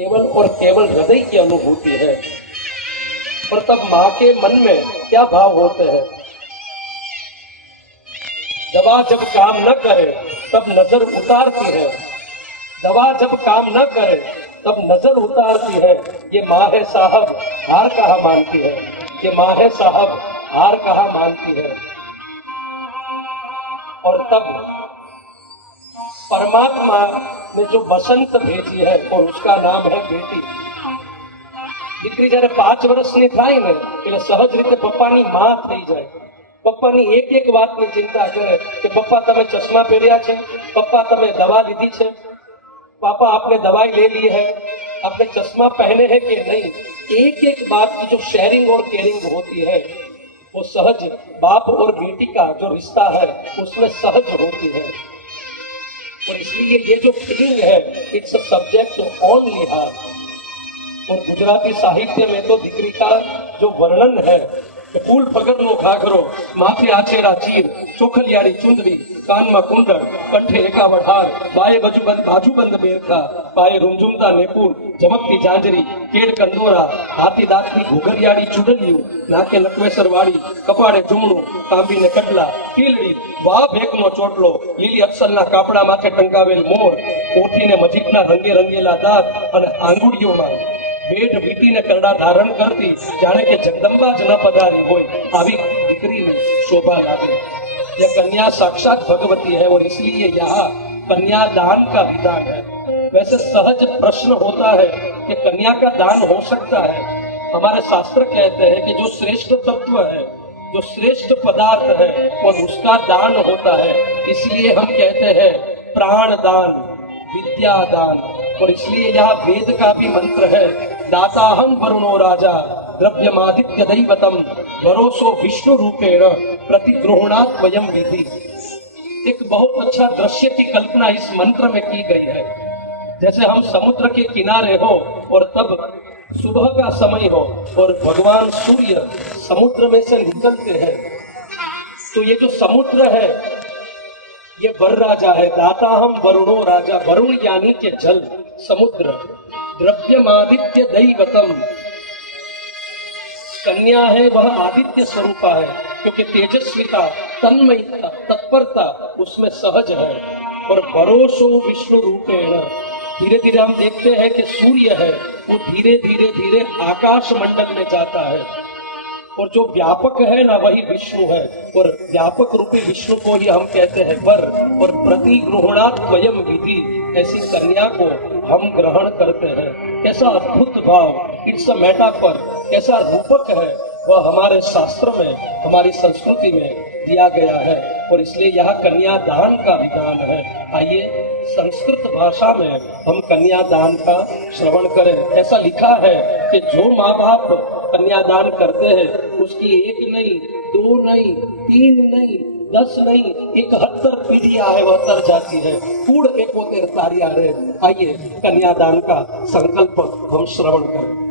केवल और केवल हृदय की अनुभूति है। और तब माँ के मन में क्या भाव होते हैं? दवा जब काम न करे तब नजर उतारती है, दवा जब काम न करे तब नजर उतारती है। ये माँ है साहब, हार कहाँ मानती है, ये माँ है साहब, हार कहाँ मानती है। और तब परमात्मा ने जो बसंत भेजी है और उसका नाम है बेटी। દીકરી જયારે 5 વર્ષની થાય ને એટલે સહજ રીતે પપ્પાની માં થઈ જાય। પપ્પાની એક એક વાતની ચિંતા કરે કે પપ્પા તમે ચશ્મા પહેર્યા છે, પપ્પા તમે દવા લીધી છે, पापा आपने दवाई ले ली है, आपने चश्मा पहने हैं कि नहीं। एक एक बात की जो शेयरिंग और केयरिंग होती है वो सहज बाप और बेटी का जो रिश्ता है उसमें सहज होती है। और इसलिए ये जो फीलिंग है it's a subject only heart. और गुजराती साहित्य में तो दीकरी का जो वर्णन है कि फूल पगरनो घाघरो, माथे आछेरा चीर, चोखलियाड़ी चुंदड़ी, कान में कुंडल, कंठे एकावट हार, बाजूबंद बेरखा, पाए रूमझुमता नेपुर, चमकती जांजरी, केड़ कंदोरा, हाथी दांतनी घूघरियाड़ी चुडलियो, नाके लकवेसर वाड़ी, कपाड़े झुमणु, तांबी ने कटला, टीलड़ी, वाह भेकनो चोटलो, લીલી અફસલના કાપડા માથે ટંકાવેલ મોર, કોઠીને મજીકના રંગે રંગેલા દાંત અને આંગુડીઓમાં पेट बीटी ने करड़ा धारण करती जाने के जगदम्बा ज न पधारी होय आवी दीकरी ने शोभा लागे। यह कन्या साक्षात भगवती है और इसलिए यहाँ कन्यादान का विधान है। वैसे सहज प्रश्न होता है कि कन्या का दान हो सकता है। हमारे शास्त्र कहते हैं कि जो श्रेष्ठ तत्व है, जो श्रेष्ठ पदार्थ है और उसका दान होता है। इसलिए हम कहते हैं प्राण दान, विद्या दान। और इसलिए यहाँ वेद का भी मंत्र है दाताहं वरुणो राजा द्रव्यमादित्य दैवतम भरोसो विष्णु रूपेण प्रतिगृहणात् वयम विधि। एक बहुत अच्छा दृश्य की कल्पना इस मंत्र में की गई है। जैसे हम समुद्र के किनारे हो और तब सुबह का समय हो और भगवान सूर्य समुद्र में से निकलते हैं, तो ये जो समुद्र है ये वर राजा है। दाताहं वरुणो राजा, वरुण यानी के जल, समुद्र, द्रव्यमादित्य दैवतम, कन्या है वह आदित्य स्वरूपा है क्योंकि तेजस्विता, तन्मयता, तत्परता उसमें सहज है। और भरोसो विष्णु रूपेण, धीरे धीरे हम देखते हैं कि सूर्य है वो धीरे धीरे धीरे आकाश मंडल में जाता है और जो व्यापक है ना वही विष्णु है। और व्यापक रूपी विष्णु को ही हम कहते हैं वर। और प्रतिगृहणात् वयम विधि, ऐसी कन्या को हम ग्रहण करते हैं। कैसा अद्भुत भाव, इट्स अ मेटाफर, कैसा रूपक है वह हमारे शास्त्र में, हमारी संस्कृति में दिया गया है। और इसलिए यहाँ कन्यादान का विधान है। आइए संस्कृत भाषा में हम कन्यादान का श्रवण करें। ऐसा लिखा है कि जो माँ बाप कन्यादान करते हैं उसकी 1 नहीं, 2 नहीं, 3 नहीं, 10 नहीं, 71 पीढ़ियां है वह तर जाती है। कूड़ 71 तारिया है। आइए कन्यादान का संकल्प हम श्रवण करें।